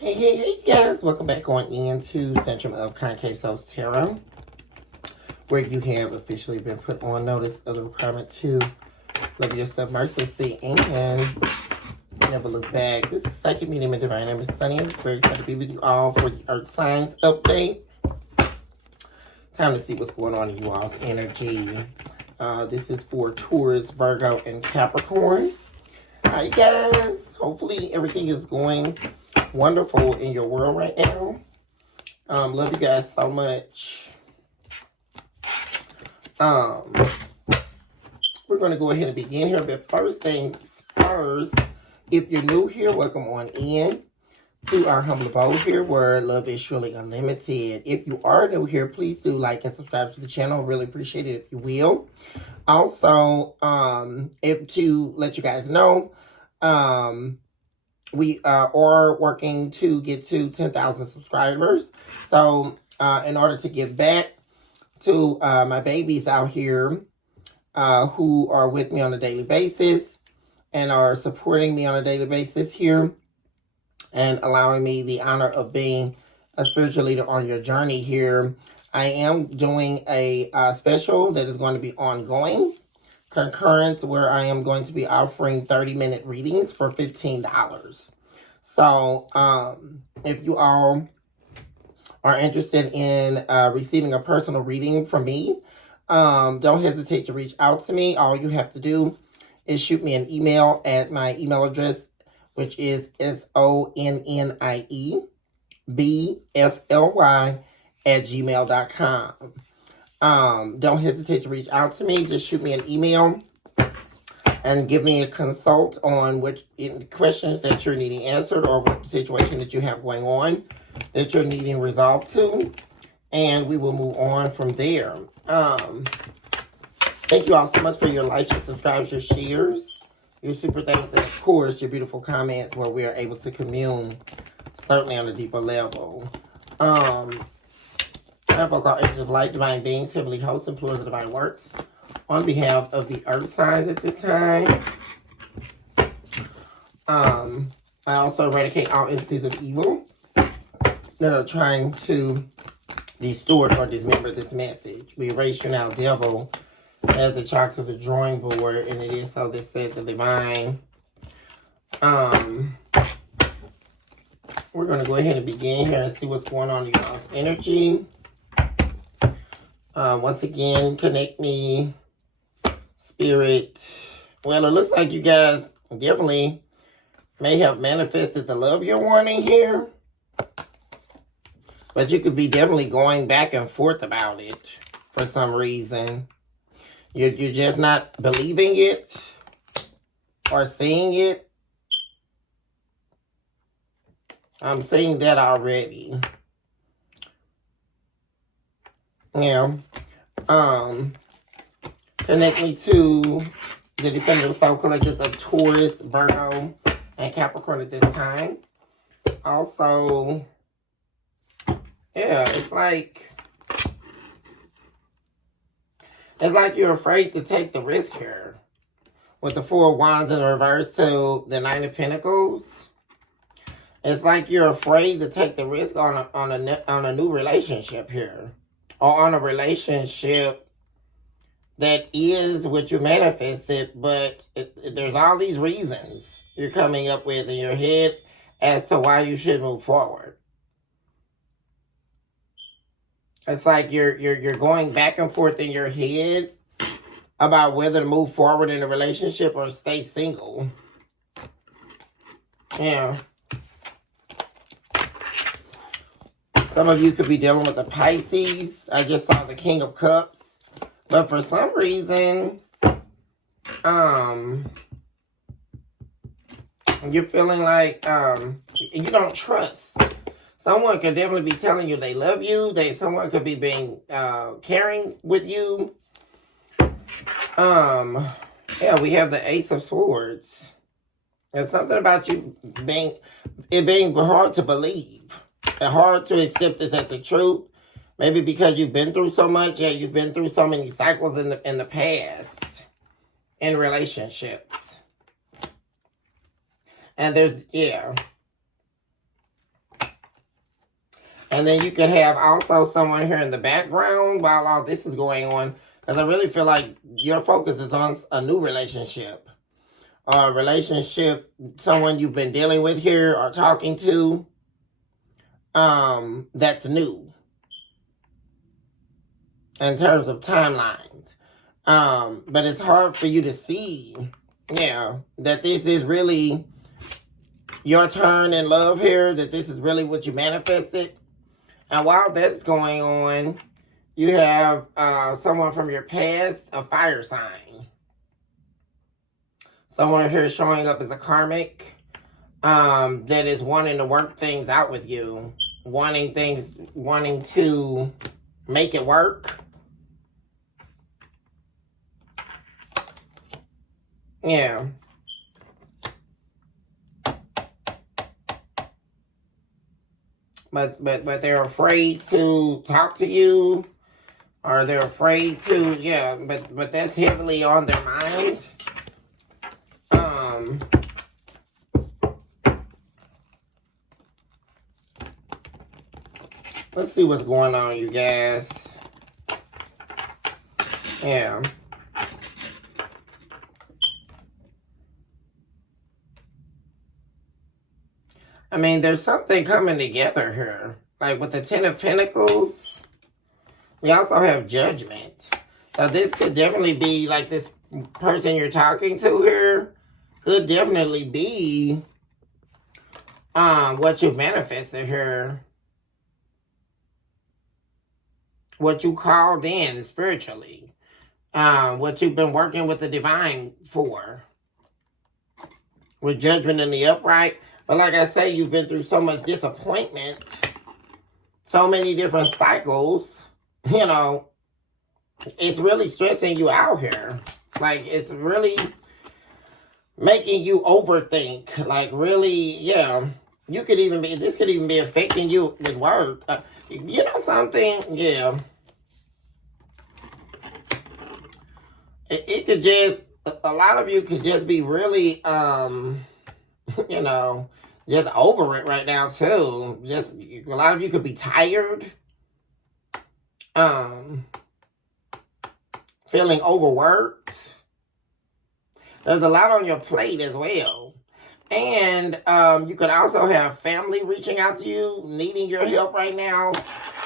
Hey guys, welcome back on into Centrum of Concave Souls Tarot, where you have officially been put on notice of the requirement to love yourself mercilessly and never look back. This is Psychic Medium and Divine. I'm Sunny. I'm very excited to be with you all for the Earth Signs update. Time to see what's going on in you all's energy. This is for Taurus, Virgo, and Capricorn. Hi guys. Hopefully everything is going wonderful in your world right now. Love you guys so much. We're going to go ahead and begin here. But first things first, if you're new here, welcome on in to our humble abode here where love is surely unlimited. If you are new here, please do like and subscribe to the channel. Really appreciate it if you will. Also, if to let you guys know, we are working to get to 10,000 subscribers. So in order to give back to my babies out here who are with me on a daily basis and are supporting me on a daily basis here and allowing me the honor of being a spiritual leader on your journey here, I am doing a special that is going to be ongoing, concurrent, where I am going to be offering 30-minute readings for $15. So if you all are interested in receiving a personal reading from me, don't hesitate to reach out to me. All you have to do is shoot me an email at my email address, which is sonniebfly@gmail.com. Don't hesitate to reach out to me. Just shoot me an email and give me a consult on what questions that you're needing answered or what situation that you have going on that you're needing resolved to. And we will move on from there. Thank you all so much for your likes, your subscribes, your shares, your super thanks, and of course, your beautiful comments where we are able to commune, certainly on a deeper level. I have our angels of light, divine beings, heavenly hosts, employers of divine works, on behalf of the earth signs at this time. I also eradicate all entities of evil that are trying to distort or dismember this message. We erase you now, devil, as the chalk to the drawing board, and it is so this said the divine. We're going to go ahead and begin here and see what's going on in y'all's energy. Once again, connect me, spirit. Well, it looks like you guys definitely may have manifested the love you're wanting here. But you could be definitely going back and forth about it for some reason. You're just not believing it or seeing it. I'm seeing that already. Yeah. Connect me to the definitive soul collectors of Taurus, Virgo, and Capricorn at this time. Also, yeah, it's like you're afraid to take the risk here. With the Four of Wands in reverse to the Nine of Pentacles. It's like you're afraid to take the risk on a new relationship here. Or on a relationship that is what you manifested, but there's all these reasons you're coming up with in your head as to why you should move forward. It's like you're going back and forth in your head about whether to move forward in a relationship or stay single. Yeah. Some of you could be dealing with the Pisces. I just saw the King of Cups. But for some reason, you're feeling like you don't trust. Someone could definitely be telling you they love you. Someone could be being caring with you. Yeah, we have the Ace of Swords. There's something about you being hard to believe. And hard to accept this as the truth. Maybe because you've been through so much. Yeah, you've been through so many cycles in the past. In relationships. And there's, yeah. And then you could have also someone here in the background while all this is going on. Because I really feel like your focus is on a new relationship. Or a relationship, someone you've been dealing with here or talking to. That's new. In terms of timelines. But it's hard for you to see, that this is really your turn in love here, that this is really what you manifested. And while that's going on, you have someone from your past, a fire sign. Someone here showing up as a karmic that is wanting to work things out with you. Wanting to make it work. Yeah. But they're afraid to talk to you, or they're afraid to, but that's heavily on their mind. Let's see what's going on, you guys. Yeah. I mean, there's something coming together here. Like with the Ten of Pentacles, we also have Judgment. So this could definitely be like this person you're talking to here could definitely be what you manifested here. What you called in spiritually. What you've been working with the divine for. With Judgment in the upright. But like I say, you've been through so much disappointment. So many different cycles. You know, it's really stressing you out here. Like, it's really making you overthink. Like, really, you could even be, this could even be affecting you with work. You know something? Yeah. It could just, a lot of you could just be really, you know, just over it right now too. Just, a lot of you could be tired. Feeling overworked. There's a lot on your plate as well. And you could also have family reaching out to you, needing your help right now.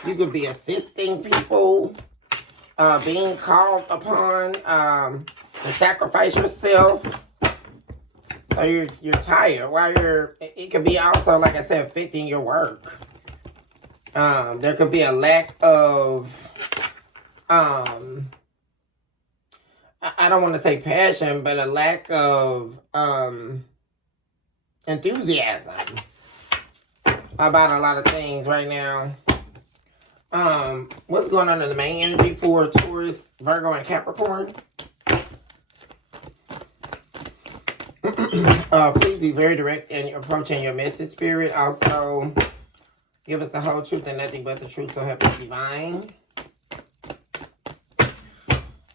You could be assisting people, being called upon to sacrifice yourself. So you're tired. While it could be also, like I said, affecting your work. There could be a lack of I don't want to say passion, but a lack of enthusiasm about a lot of things right now. What's going on in the main energy for Taurus, Virgo, and Capricorn? Please be very direct in approaching your message, Spirit. Also, give us the whole truth and nothing but the truth, so help us divine.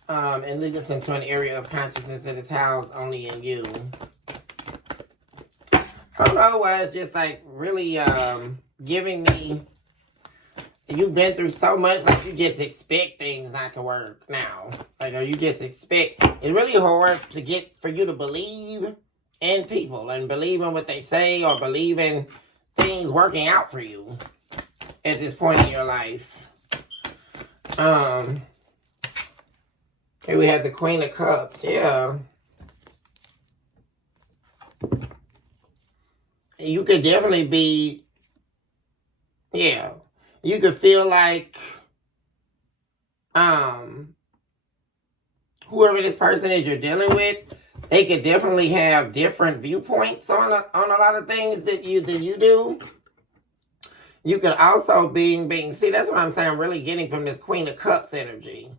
And lead us into an area of consciousness that is housed only in you. I don't know why it's just like really giving me, you've been through so much, like you just expect things not to work now. Like, or you just expect, it's really hard to get, for you to believe in people and believe in what they say or believe in things working out for you at this point in your life. Here we have the Queen of Cups. Yeah. You could definitely be, you could feel like whoever this person is you're dealing with, they could definitely have different viewpoints on a lot of things that you do. You could also see, that's what I'm saying, I'm really getting from this Queen of Cups energy.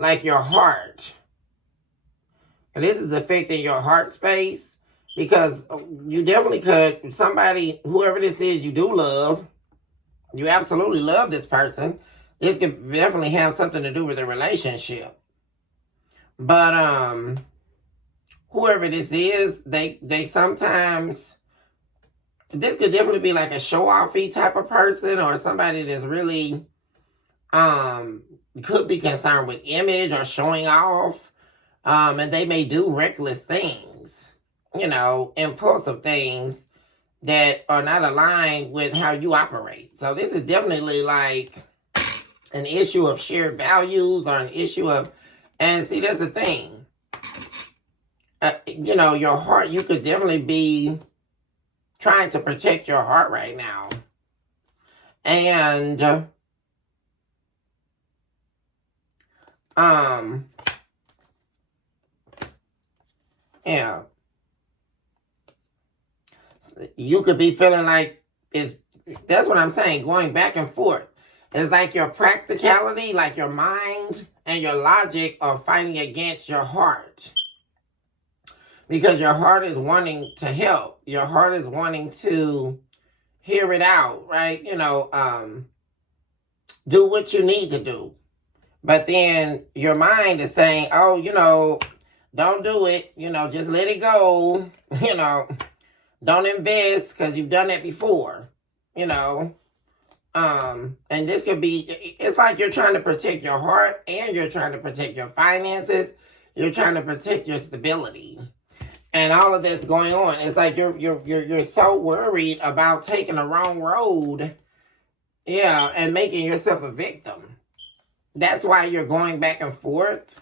Like your heart. And this is affecting your heart space. Because you definitely could, somebody, whoever this is you do love, you absolutely love this person. This could definitely have something to do with a relationship. But whoever this is, they sometimes this could definitely be like a show-offy type of person, or somebody that's really could be concerned with image or showing off. And they may do reckless things, impulsive things that are not aligned with how you operate. So this is definitely like an issue of shared values, or an issue of, and see, that's the thing. Your heart, you could definitely be trying to protect your heart right now. And, yeah. You could be feeling like that's what I'm saying, going back and forth. It's like your practicality, like your mind and your logic are fighting against your heart. Because your heart is wanting to help. Your heart is wanting to hear it out, right? Do what you need to do. But then your mind is saying, oh, don't do it. Just let it go. Don't invest because you've done it before. And this could be, it's like you're trying to protect your heart, and you're trying to protect your finances. You're trying to protect your stability. And all of that's going on. It's like you're so worried about taking the wrong road, and making yourself a victim. That's why you're going back and forth.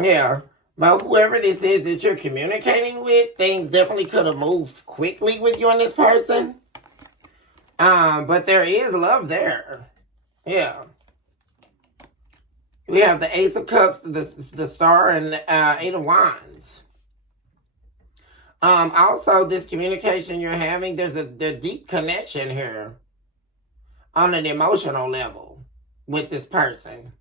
Yeah. But whoever this is that you're communicating with, things definitely could have moved quickly with you and this person. But there is love there. Yeah. We have the Ace of Cups, the Star, and the Eight of Wands. Also, this communication you're having, there's a deep connection here on an emotional level with this person.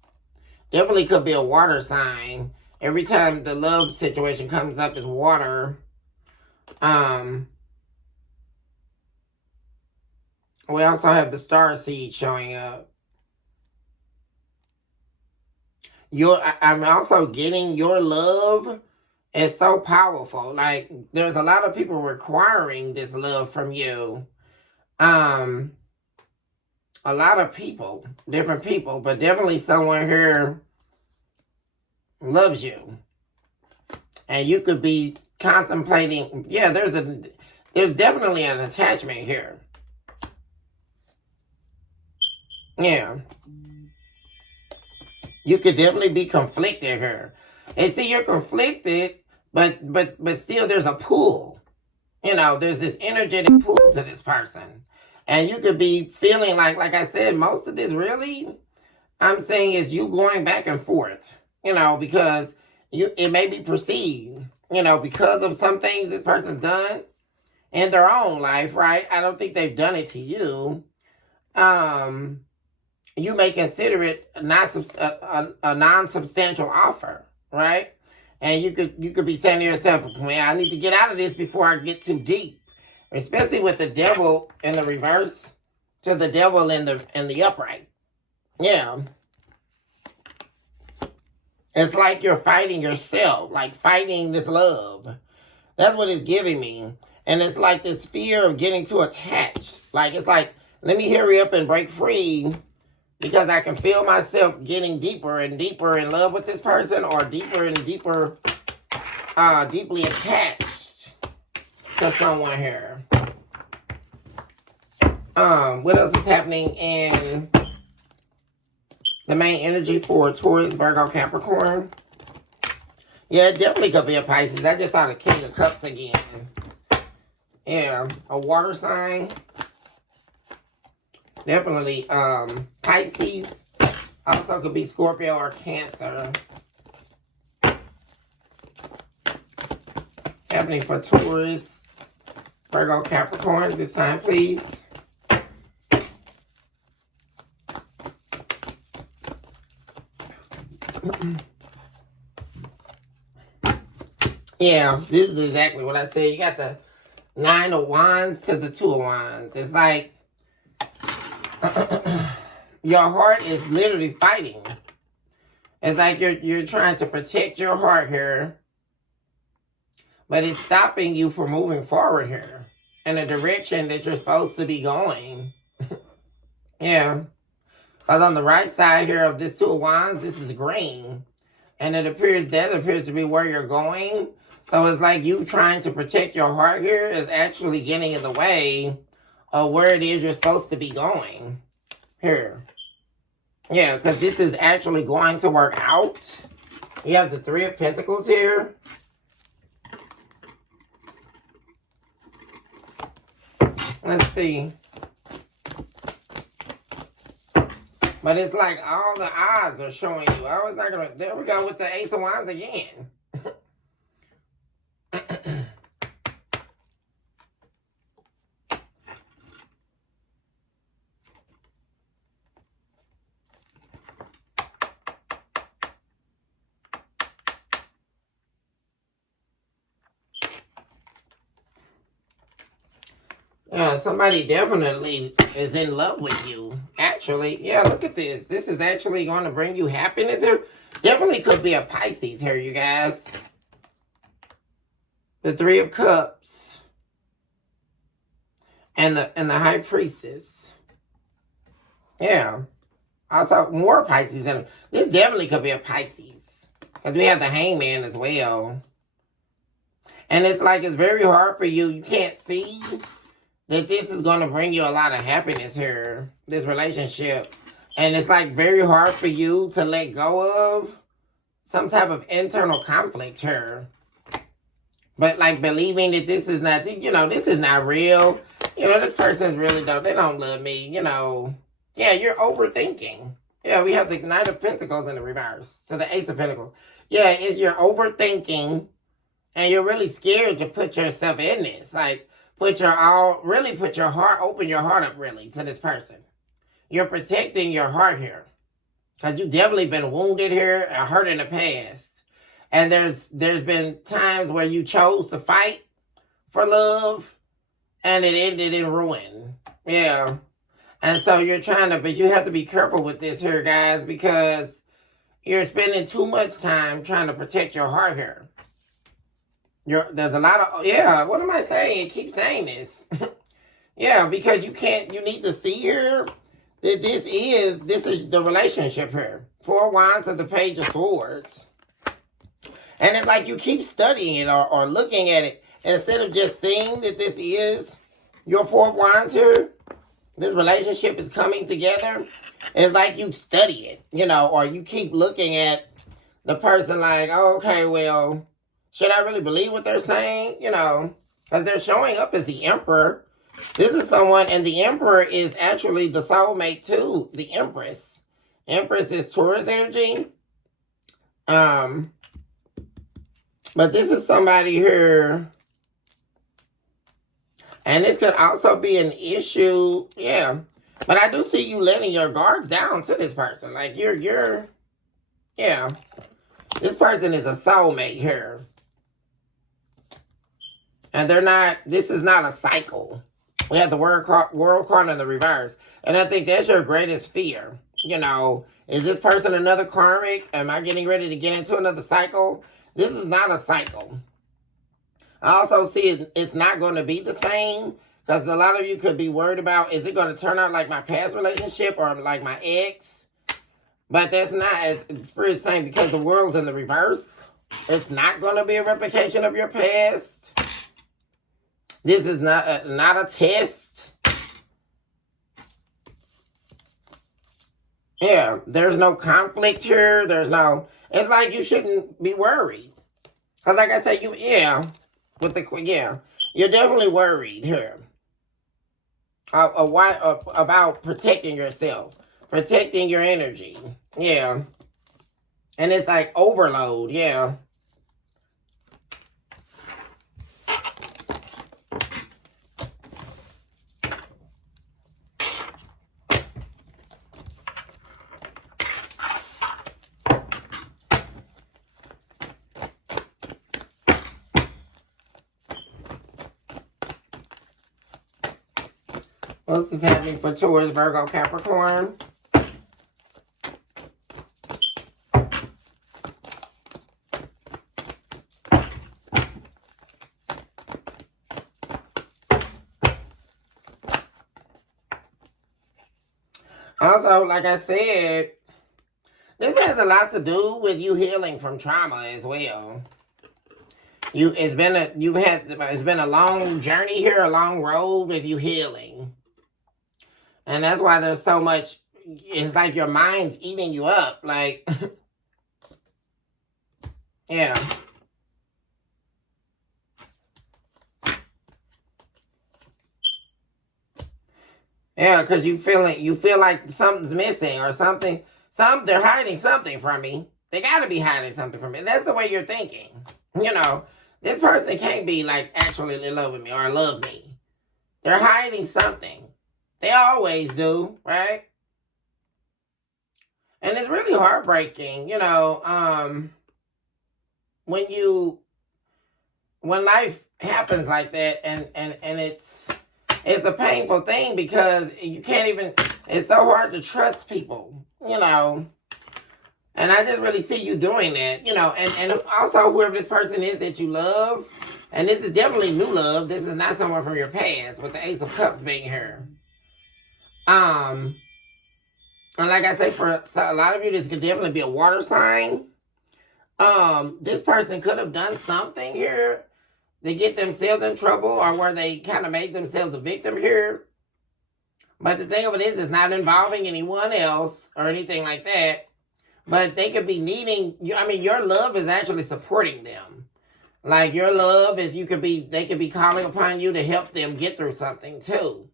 Definitely could be a water sign. Every time the love situation comes up, is water. We also have the star seed showing up. I'm also getting your love is so powerful. Like, there's a lot of people requiring this love from you. A lot of people, different people, but definitely someone here loves you. And you could be contemplating, there's definitely an attachment here. Yeah. You could definitely be conflicted here. And see, you're conflicted, but still there's a pull. There's this energetic pull to this person. And you could be feeling like I said, most of this really, I'm saying, is you going back and forth. Because it may be perceived, because of some things this person's done in their own life, right? I don't think they've done it to you. You may consider it a non-substantial offer, right? And you could be saying to yourself, man, I need to get out of this before I get too deep. Especially with the devil in the reverse to the devil in the upright. Yeah. It's like you're fighting yourself, like fighting this love. That's what it's giving me. And it's like this fear of getting too attached. Like, it's like, let me hurry up and break free, because I can feel myself getting deeper and deeper in love with this person, or deeper and deeper, deeply attached to someone here. What else is happening in the main energy for Taurus, Virgo, Capricorn? Yeah, it definitely could be a Pisces. I just saw the King of Cups again. Yeah, a water sign. Definitely Pisces. Also could be Scorpio or Cancer. Happening for Taurus, Virgo, Capricorn this time, please. Yeah, this is exactly what I said. You got the Nine of Wands to the Two of Wands. It's like your heart is literally fighting. It's like you're trying to protect your heart here, But it's stopping you from moving forward here in a direction that you're supposed to be going. Yeah. Because on the right side here of this Two of Wands, this is green. And it appears to be where you're going. So it's like you trying to protect your heart here is actually getting in the way of where it is you're supposed to be going. Here. Yeah, because this is actually going to work out. You have the Three of Pentacles here. Let's see. But it's like all the odds are showing you. I was not gonna. There we go with the Ace of Wands again. Yeah, somebody definitely is in love with you. Actually, yeah, look at this. This is actually going to bring you happiness here. Definitely could be a Pisces here, you guys. The Three of Cups. And the High Priestess. Yeah. Also, more Pisces. This definitely could be a Pisces. Because we have the Hangman as well. And it's like it's very hard for you. You can't see that this is going to bring you a lot of happiness here, this relationship. And it's like very hard for you to let go of some type of internal conflict here. But like believing that this is not, this is not real. This person's really they don't love me, Yeah, you're overthinking. Yeah, we have the Knight of Pentacles in the reverse. So the Ace of Pentacles. Yeah, you're overthinking and you're really scared to put yourself in this. Like, open your heart up really to this person. You're protecting your heart here. Because you've definitely been wounded here or hurt in the past. And there's been times where you chose to fight for love and it ended in ruin. Yeah. And so but you have to be careful with this here, guys, because you're spending too much time trying to protect your heart here. There's a lot of, what am I saying? Keep saying this. Yeah, because you need to see here that this is the relationship here. Four Wands of the Page of Swords. And it's like you keep studying it or looking at it instead of just seeing that this is your Four Wands here. This relationship is coming together. It's like you study it, or you keep looking at the person like, oh, okay, well, should I really believe what they're saying? Because they're showing up as the Emperor. This is someone, and the Emperor is actually the soulmate to the Empress. Empress is Taurus energy. But this is somebody here. And this could also be an issue. Yeah. But I do see you letting your guards down to this person. Like yeah. This person is a soulmate here. And this is not a cycle. We have the world card in the reverse. And I think that's your greatest fear. Is this person another karmic? Am I getting ready to get into another cycle? This is not a cycle. I also see it's not going to be the same. Because a lot of you could be worried about, is it going to turn out like my past relationship or like my ex? But that's not, it's pretty the same because the world's in the reverse. It's not going to be a replication of your past. This is not a test. Yeah, there's no conflict here. It's like you shouldn't be worried. Because like I said, you're definitely worried here. About protecting yourself. Protecting your energy. Yeah. And it's like overload, yeah. What's this happening for Taurus, Virgo, Capricorn? Also, like I said, this has a lot to do with you healing from trauma as well. It's been a long journey here, a long road with you healing. And that's why there's so much, it's like your mind's eating you up. Like, yeah. Yeah, because you feel like something's missing or something. They're hiding something from me. They gotta be hiding something from me. That's the way you're thinking. You know, this person can't be like actually in love with me or love me. They're hiding something. They always do, right? And it's really heartbreaking, when when life happens like that, and it's a painful thing because you can't even, it's so hard to trust people. And I just really see you doing that, and also whoever this person is that you love, and this is definitely new love. This is not someone from your past with the Ace of Cups being here. And like I say, for a lot of you, this could definitely be a water sign. This person could have done something here to get themselves in trouble, or where they kind of made themselves a victim here. But the thing of it is, it's not involving anyone else or anything like that. But they could be needing, your love is actually supporting them. Like, your love is, they could be calling upon you to help them get through something too.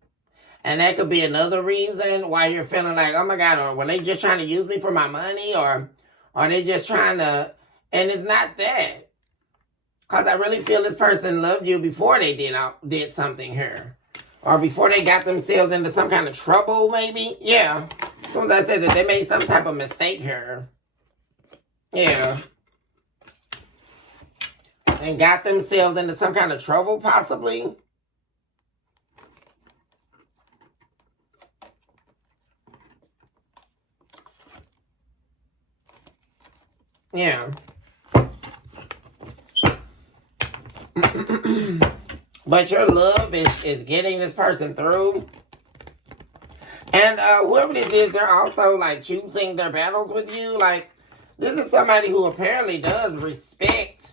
And that could be another reason why you're feeling like, oh my God, or were they just trying to use me for my money, or are they just trying to, and it's not that. Because I really feel this person loved you before they did something here. Or before they got themselves into some kind of trouble, maybe. Yeah. As soon as I said that they made some type of mistake here. Yeah. And got themselves into some kind of trouble, possibly. Yeah. But your love is getting this person through. And whoever this is, they're also like choosing their battles with you. Like, this is somebody who apparently does respect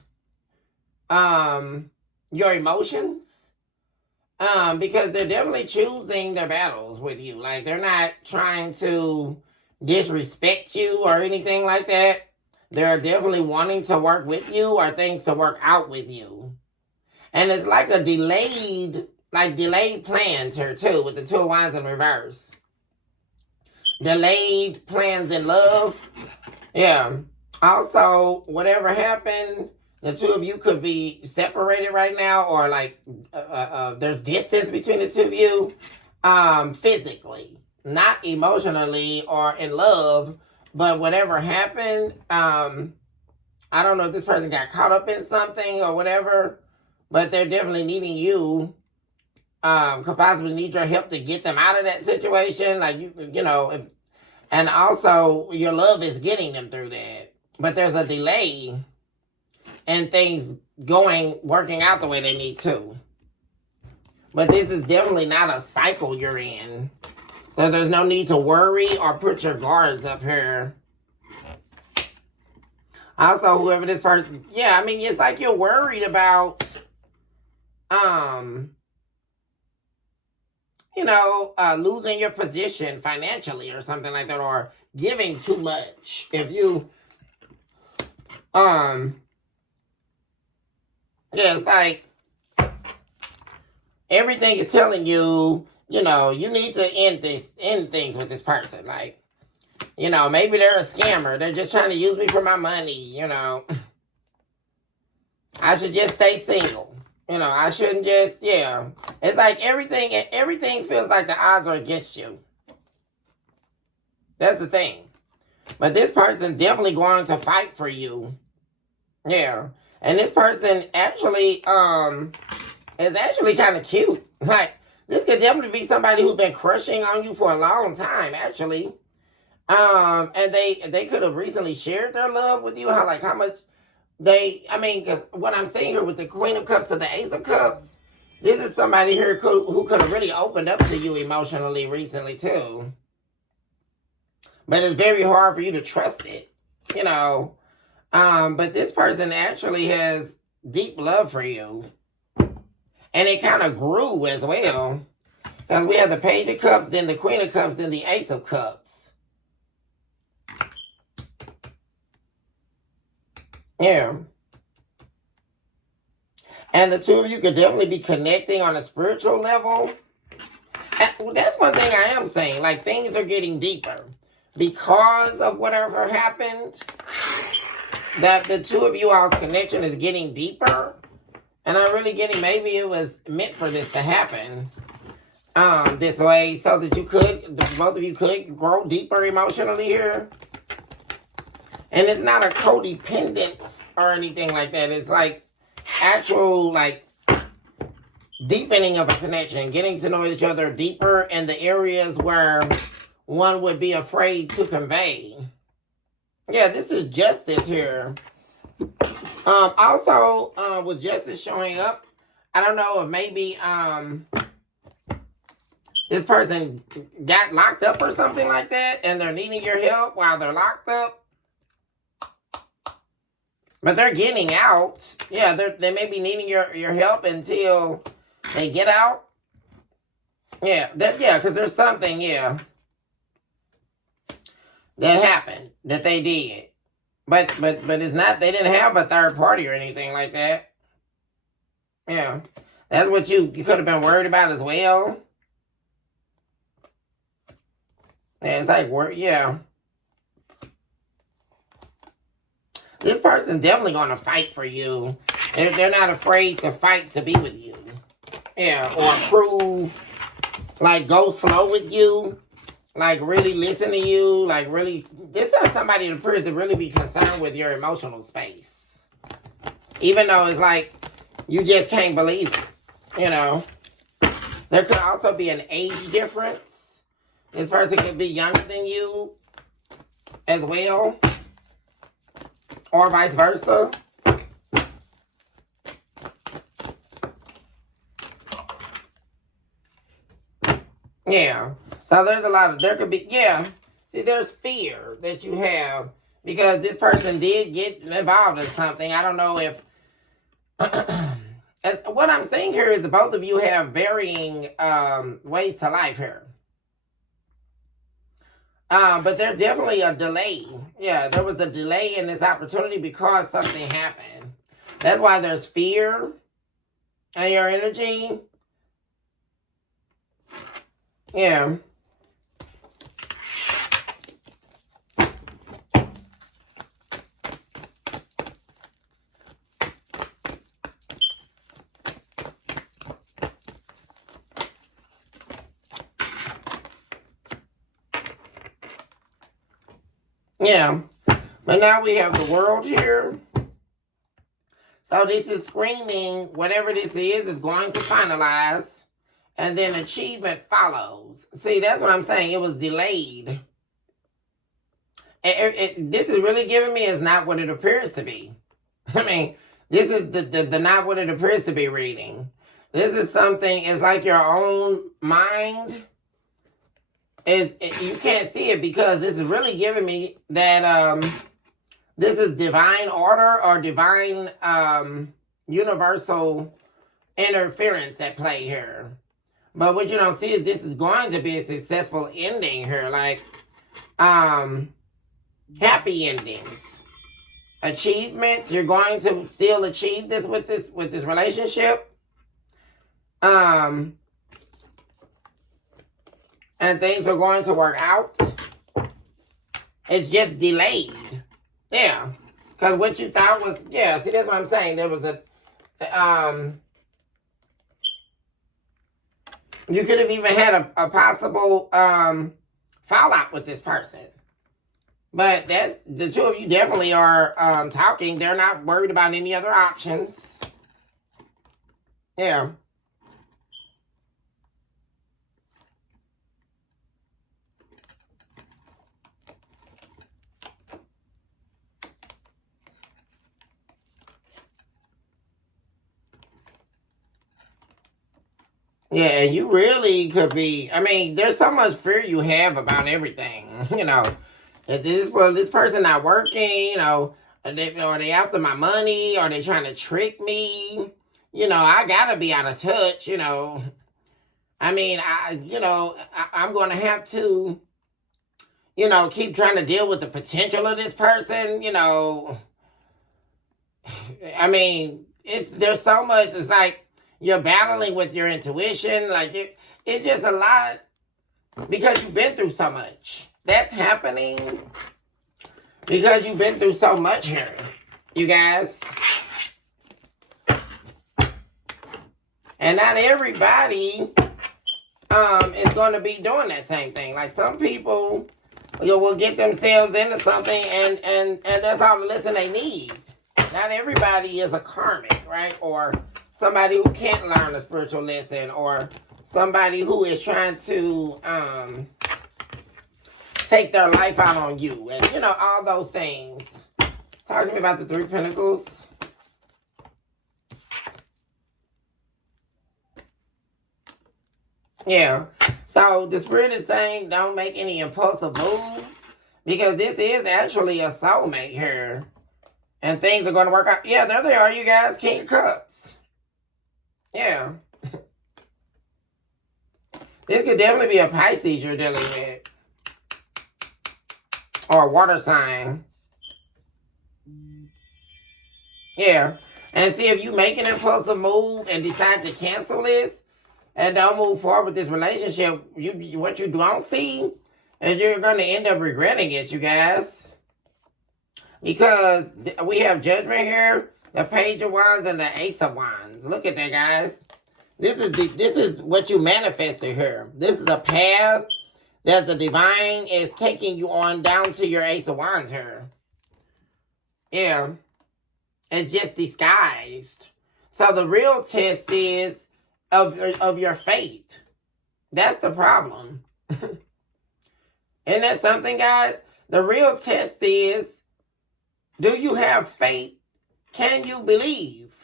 your emotions. Because they're definitely choosing their battles with you. Like, they're not trying to disrespect you or anything like that. They're definitely wanting to work with you or things to work out with you. And it's like a delayed plans here too, with the Two of Wands in reverse. Delayed plans in love. Yeah. Also, whatever happened, the two of you could be separated right now, or like there's distance between the two of you, physically, not emotionally or in love. But whatever happened, I don't know if this person got caught up in something or whatever, but they're definitely needing you. Could possibly need your help to get them out of that situation. Like, and also your love is getting them through that. But there's a delay in things working out the way they need to. But this is definitely not a cycle you're in. So there's no need to worry or put your guards up here. Also, whoever this person, it's like you're worried about, losing your position financially or something like that, or giving too much. If you, it's like everything is telling you, you need to end things with this person. Like, maybe they're a scammer. They're just trying to use me for my money, I should just stay single. I shouldn't just, It's like everything feels like the odds are against you. That's the thing. But this person's definitely going to fight for you. Yeah. And this person actually, is actually kind of cute. Like, this could definitely be somebody who's been crushing on you for a long time, actually. And they could have recently shared their love with you. How much because what I'm saying here with the Queen of Cups to the Ace of Cups, this is somebody here who could have really opened up to you emotionally recently too. but it's very hard for you to trust it, you know. But this person actually has deep love for you. And it kind of grew as well. Because we have the Page of Cups, then the Queen of Cups, then the Ace of Cups. Yeah. And the two of you could definitely be connecting on a spiritual level. And that's one thing I am saying. Like, things are getting deeper. Because of whatever happened, that the two of you all's connection is getting deeper. And I'm really getting, maybe it was meant for this to happen this way, so that you could, both of you could grow deeper emotionally here. And it's not a codependence or anything like that. It's like actual, like, deepening of a connection, getting to know each other deeper in the areas where one would be afraid to convey. Yeah, this is justice here. Also, with justice showing up, I don't know if maybe this person got locked up or something like that, and they're needing your help while they're locked up. But they're getting out. Yeah, they may be needing your help until they get out. Yeah, because there's something, that happened, that they did. But it's not, they didn't have a third party or anything like that. Yeah. That's what you could have been worried about as well. Yeah, it's like, yeah. This person's definitely going to fight for you. They're not afraid to fight to be with you. Yeah, or prove, like, go slow with you. Like, really listen to you. Like, really, this is somebody that appears to really be concerned with your emotional space. Even though it's like, you just can't believe it, you know. There could also be an age difference. This person could be younger than you as well. Or vice versa. Yeah. So there's a lot of, there could be, See, there's fear that you have because this person did get involved in something. I don't know if, what I'm saying here is the both of you have varying ways to life here. But there's definitely a delay. Yeah, there was a delay in this opportunity because something happened. That's why there's fear in your energy. Yeah. Yeah. But now we have the world here. So this is screaming, whatever this is going to finalize. And then achievement follows. See, that's what I'm saying. It was delayed. This is really giving me is not what it appears to be. I mean, this is the not what it appears to be reading. This is something, it's like your own mind. You can't see it because this is really giving me that this is divine order or divine universal interference at play here. But what you don't see is this is going to be a successful ending here, like happy endings, achievements. You're going to still achieve this with this relationship, and things are going to work out. It's just delayed, because what you thought was, see, that's what I'm saying. There was a you could have even had a possible fallout with this person. But the two of you definitely are talking. They're not worried about any other options. Yeah. Yeah, you really could be. I mean, there's so much fear you have about everything, you know. Is this, well, this person not working? Are they after my money? Are they trying to trick me? I gotta be out of touch. I mean, I'm gonna have to, keep trying to deal with the potential of this person. I mean, there's so much. It's like you're battling with your intuition. Like it's just a lot because you've been through so much. That's happening because you've been through so much here, you guys. And not everybody is going to be doing that same thing. Like some people will get themselves into something and that's all the lesson they need. Not everybody is a karmic, right? Or somebody who can't learn a spiritual lesson, or somebody who is trying to take their life out on you, and all those things. Talk to me about the Three of Pentacles. Yeah. So the Spirit is saying don't make any impulsive moves, because this is actually a soulmate here. And things are going to work out. Yeah, there they are, you guys. King of Cups. Yeah. This could definitely be a Pisces you're dealing with. Or a water sign. Yeah. And see, if you make an impulsive move and decide to cancel this and don't move forward with this relationship, what you don't see is you're going to end up regretting it, you guys. Because we have Judgment here, the Page of Wands, and the Ace of Wands. Look at that, guys. This is what you manifested here. This is a path that the divine is taking you on down to your Ace of Wands here. Yeah. It's just disguised. So the real test is of your faith. That's the problem. Isn't that something, guys? The real test is, do you have faith? Can you believe?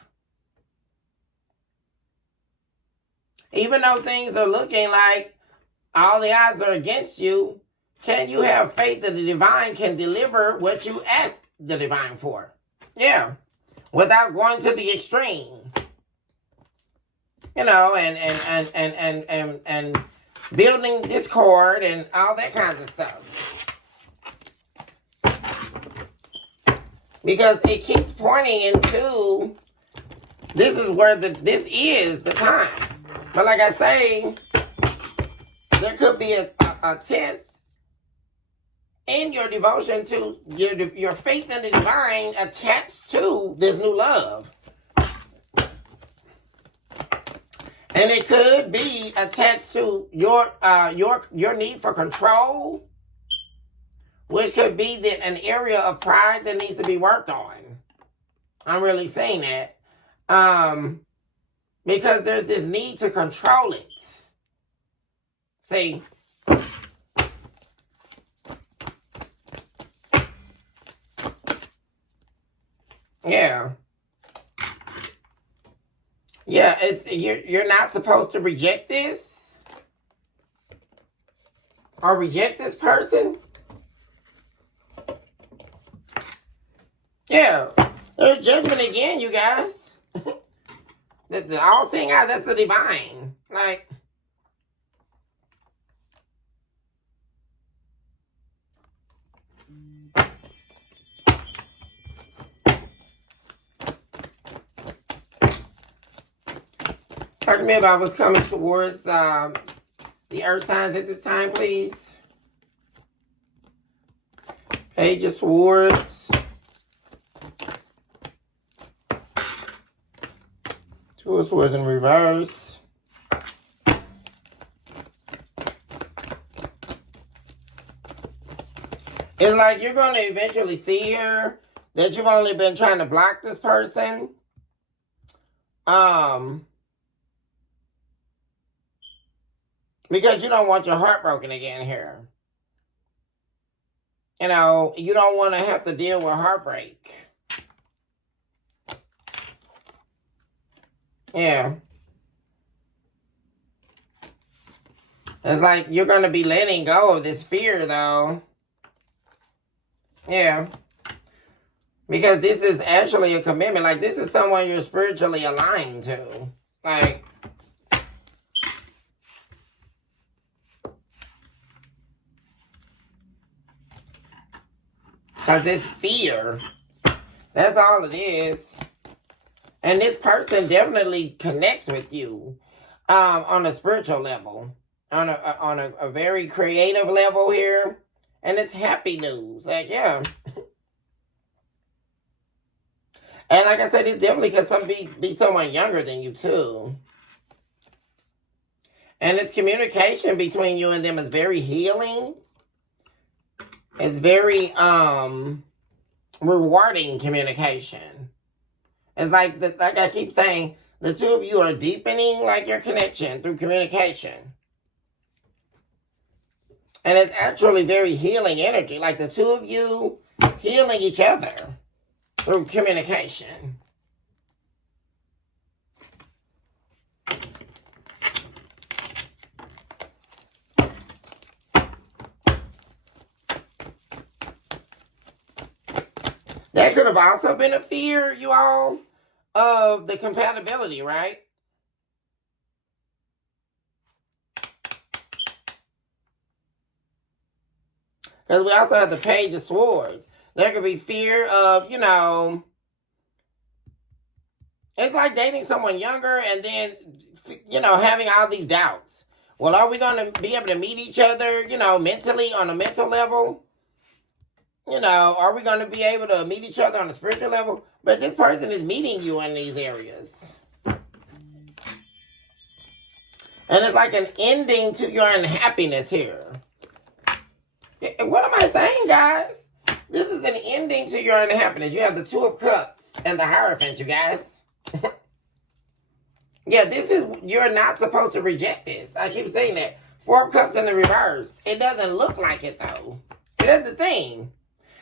Even though things are looking like all the odds are against you, can you have faith that the divine can deliver what you ask the divine for? Yeah. Without going to the extreme. And building discord and all that kind of stuff. Because it keeps pointing into this is the time. But like I say, there could be a test in your devotion to your faith in the divine attached to this new love. And it could be attached to your need for control, which could be an area of pride that needs to be worked on. I'm really saying that. Because there's this need to control it. See? Yeah. Yeah, you're not supposed to reject this. Or reject this person. Yeah, there's judgment again, you guys. The all thing out, that's the divine. Like, talk to me about what's coming towards the earth signs at this time, please. Page of Swords. Two of Swords in reverse. It's like you're going to eventually see here that you've only been trying to block this person. Because you don't want your heart broken again here. You don't want to have to deal with heartbreak. Yeah. It's like you're going to be letting go of this fear, though. Yeah. Because this is actually a commitment. Like, this is someone you're spiritually aligned to. Like, because it's fear. That's all it is. And this person definitely connects with you on a spiritual level, on a very creative level here. And it's happy news. Like, yeah. And like I said, it's definitely could be someone younger than you, too. And this communication between you and them is very healing. It's very rewarding communication. It's like I keep saying, the two of you are deepening like your connection through communication. And it's actually very healing energy. Like the two of you healing each other through communication. That could have also been a fear, you all, of the compatibility, right? Because we also have the Page of Swords. There could be fear of, it's like dating someone younger and then, having all these doubts. Well, are we going to be able to meet each other, mentally, on a mental level? Are we going to be able to meet each other on a spiritual level? But this person is meeting you in these areas. And it's like an ending to your unhappiness here. What am I saying, guys? This is an ending to your unhappiness. You have the Two of Cups and the Hierophant, you guys. Yeah, you're not supposed to reject this. I keep saying that. Four of Cups in the reverse. It doesn't look like it, though. See, that's the thing.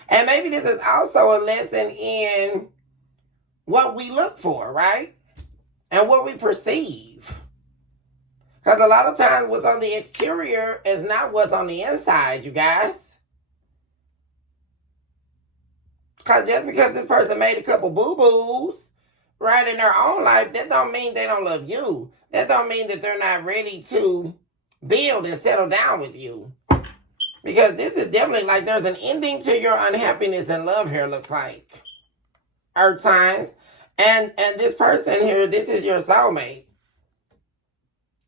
And maybe this is also a lesson in what we look for, right? And what we perceive. Because a lot of times what's on the exterior is not what's on the inside, you guys. Because just because this person made a couple boo-boos, right, in their own life, that don't mean they don't love you. That don't mean that they're not ready to build and settle down with you. Because this is definitely like there's an ending to your unhappiness and love here, looks like. Earth signs. And this person here, this is your soulmate.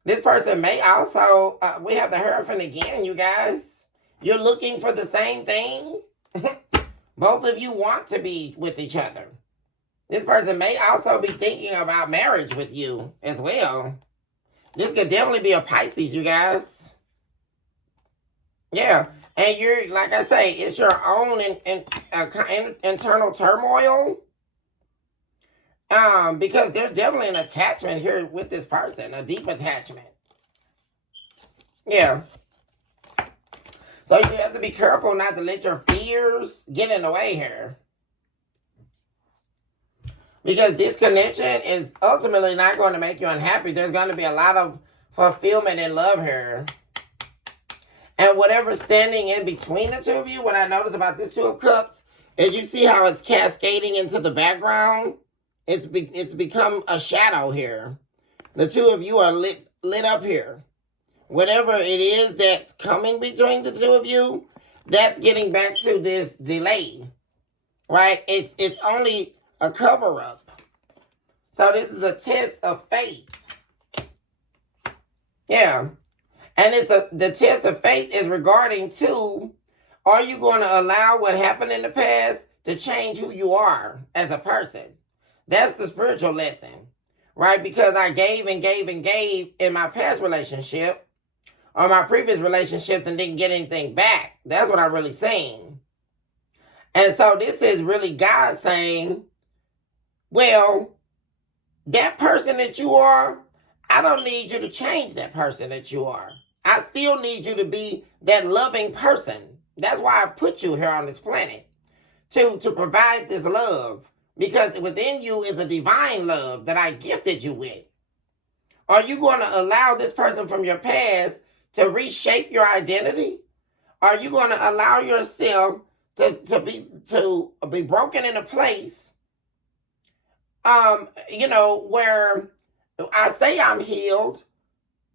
This person may also, we have the Hierophant again, you guys. You're looking for the same thing. Both of you want to be with each other. This person may also be thinking about marriage with you as well. This could definitely be a Pisces, you guys. Yeah, and you're, like I say, it's your own internal turmoil. Because there's definitely an attachment here with this person, a deep attachment. Yeah. So you have to be careful not to let your fears get in the way here. Because this connection is ultimately not going to make you unhappy. There's going to be a lot of fulfillment and love here. And whatever's standing in between the two of you, what I notice about this Two of Cups, is you see how it's cascading into the background? It's become a shadow here. The two of you are lit up here. Whatever it is that's coming between the two of you, that's getting back to this delay. Right? It's only a cover-up. So this is a test of faith. Yeah. And the test of faith is regarding to, are you going to allow what happened in the past to change who you are as a person? That's the spiritual lesson, right? Because I gave and gave and gave in my past relationship or my previous relationships and didn't get anything back. That's what I'm really saying. And so this is really God saying, well, that person that you are, I don't need you to change that person that you are. I still need you to be that loving person. That's why I put you here on this planet, to provide this love. Because within you is a divine love that I gifted you with. Are you going to allow this person from your past to reshape your identity? Are you going to allow yourself to be broken in a place, where I say I'm healed,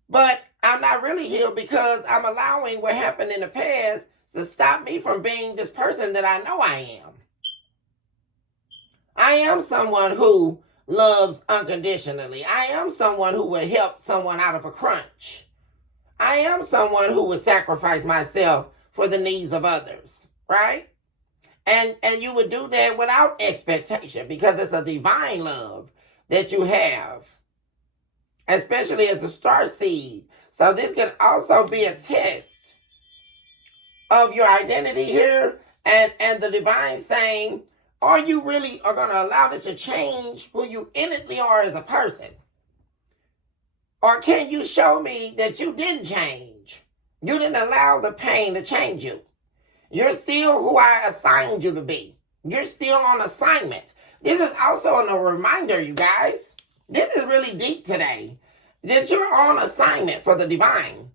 but I'm not really healed because I'm allowing what happened in the past to stop me from being this person that I know I am. I am someone who loves unconditionally. I am someone who would help someone out of a crunch. I am someone who would sacrifice myself for the needs of others, right? And you would do that without expectation because it's a divine love that you have, especially as a star seed. So this can also be a test of your identity here and the divine saying, are you really are going to allow this to change who you innately are as a person? Or can you show me that you didn't change? You didn't allow the pain to change you. You're still who I assigned you to be. You're still on assignment. This is also a reminder, you guys. This is really deep today. That you're on assignment for the divine.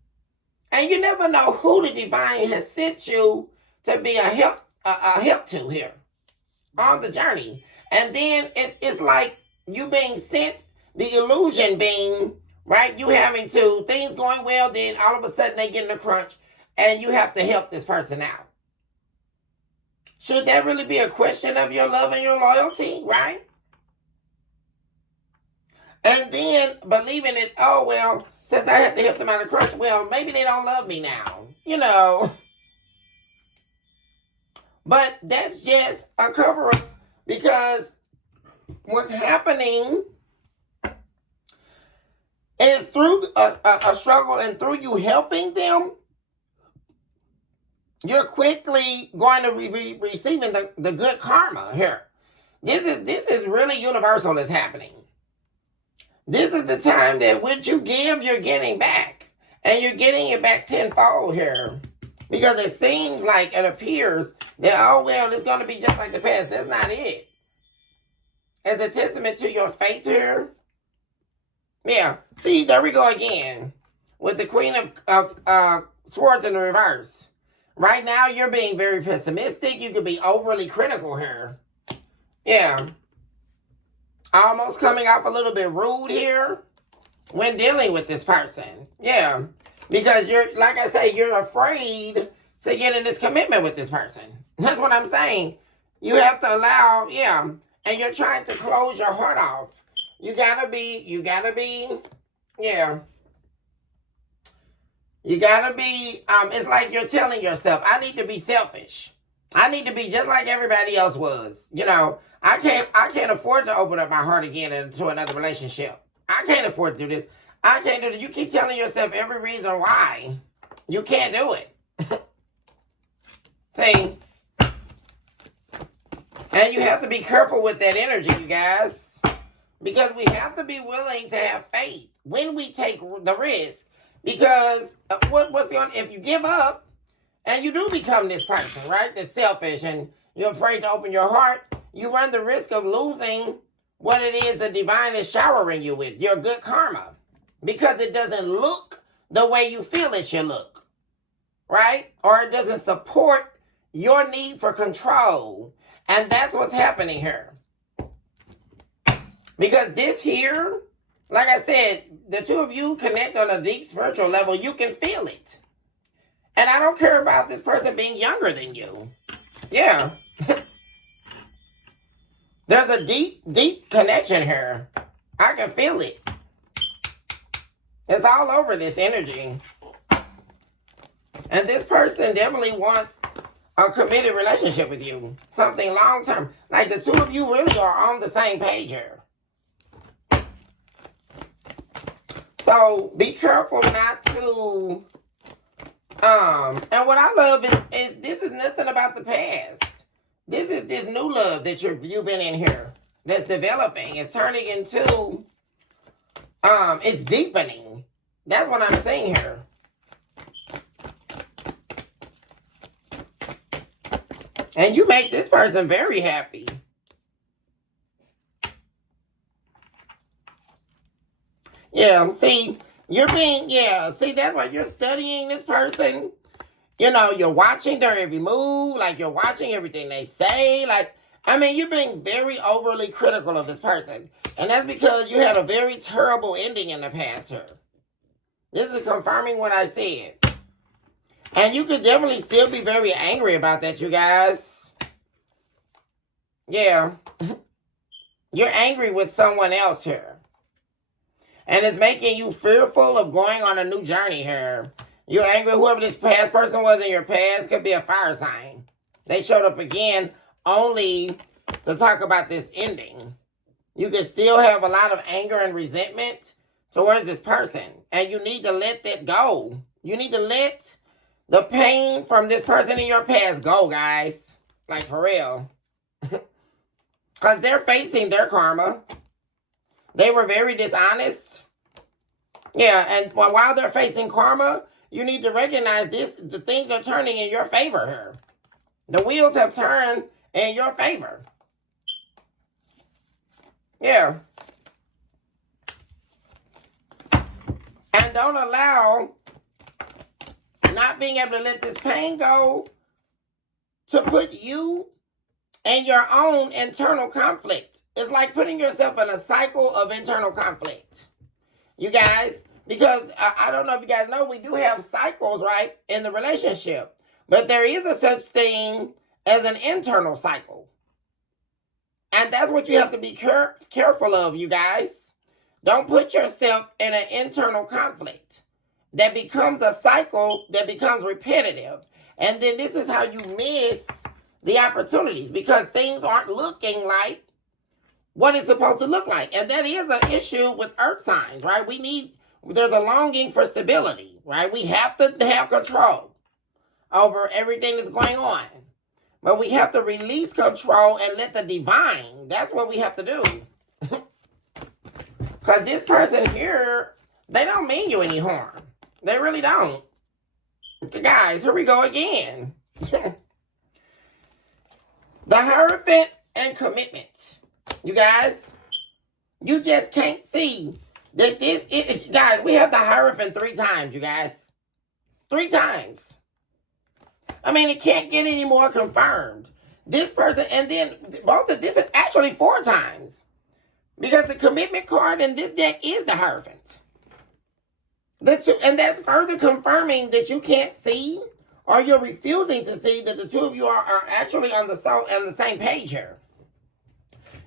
And you never know who the divine has sent you to be a help to here on the journey. And then it's like you being sent, the illusion being, right? You having to, things going well, then all of a sudden they get in a crunch and you have to help this person out. Should that really be a question of your love and your loyalty, right? And then believing it, oh, well, since I have to help them out of crunch, well, maybe they don't love me now, But that's just a cover-up because what's happening is through a struggle and through you helping them, you're quickly going to be receiving the good karma here. This is really universal that's happening. This is the time that what you give, you're getting back. And you're getting it back tenfold here. Because it seems like, it appears that, oh, well, it's going to be just like the past. That's not it. As a testament to your faith here. Yeah. See, there we go again. With the Queen of Swords in the reverse. Right now, you're being very pessimistic. You could be overly critical here. Yeah. Almost coming off a little bit rude here when dealing with this person. Yeah. Because you're, like I say, you're afraid to get in this commitment with this person. That's what I'm saying. You have to allow, yeah. And you're trying to close your heart off. You gotta be, yeah. You gotta be, it's like you're telling yourself, I need to be selfish. I need to be just like everybody else was. I can't afford to open up my heart again into another relationship. I can't afford to do this. I can't do this. You keep telling yourself every reason why you can't do it. See? And you have to be careful with that energy, you guys. Because we have to be willing to have faith when we take the risk. Because if you give up and you do become this person, right? That's selfish and you're afraid to open your heart, you run the risk of losing what it is the divine is showering you with, your good karma. Because it doesn't look the way you feel it should look, right? Or it doesn't support your need for control. And that's what's happening here. Because this here, like I said, the two of you connect on a deep spiritual level, you can feel it. And I don't care about this person being younger than you. Yeah. There's a deep, deep connection here. I can feel it. It's all over this energy. And this person definitely wants a committed relationship with you. Something long term. Like the two of you really are on the same page here. So be careful not to and what I love is this is nothing about the past. This is this new love that you've been in here that's developing. It's turning into it's deepening. That's what I'm saying here. And you make this person very happy. Yeah, see, that's why you're studying this person. You know, you're watching their every move, like you're watching everything they say. Like, I mean, you're being very overly critical of this person. And that's because you had a very terrible ending in the past here. This is confirming what I said. And you could definitely still be very angry about that, you guys. Yeah. You're angry with someone else here. And it's making you fearful of going on a new journey here. You're angry. Whoever this past person was in your past could be a fire sign. They showed up again only to talk about this ending. You can still have a lot of anger and resentment towards this person. And you need to let that go. You need to let the pain from this person in your past go, guys. Like, for real. Because they're facing their karma. They were very dishonest. Yeah, and while they're facing karma, you need to recognize this. The things are turning in your favor here. The wheels have turned in your favor. Yeah. And don't allow not being able to let this pain go to put you in your own internal conflict. It's like putting yourself in a cycle of internal conflict. You guys, because I don't know if you guys know, we do have cycles, right, in the relationship. But there is a such thing as an internal cycle. And that's what you have to be careful of, you guys. Don't put yourself in an internal conflict that becomes a cycle that becomes repetitive. And then this is how you miss the opportunities because things aren't looking like what it's supposed to look like. And that is an issue with earth signs, right? There's a longing for stability, right? We have to have control over everything that's going on. But we have to release control and let the divine, that's what we have to do. Because this person here, they don't mean you any harm. They really don't. Guys, here we go again. The Hierophant and commitment. You guys, you just can't see that this is, guys, we have the Hierophant 3 times, you guys. 3 times. I mean, it can't get any more confirmed. This person, and then both of this is actually 4 times. Because the commitment card in this deck is the Hierophant. And that's further confirming that you can't see or you're refusing to see that the two of you are actually on the same page here.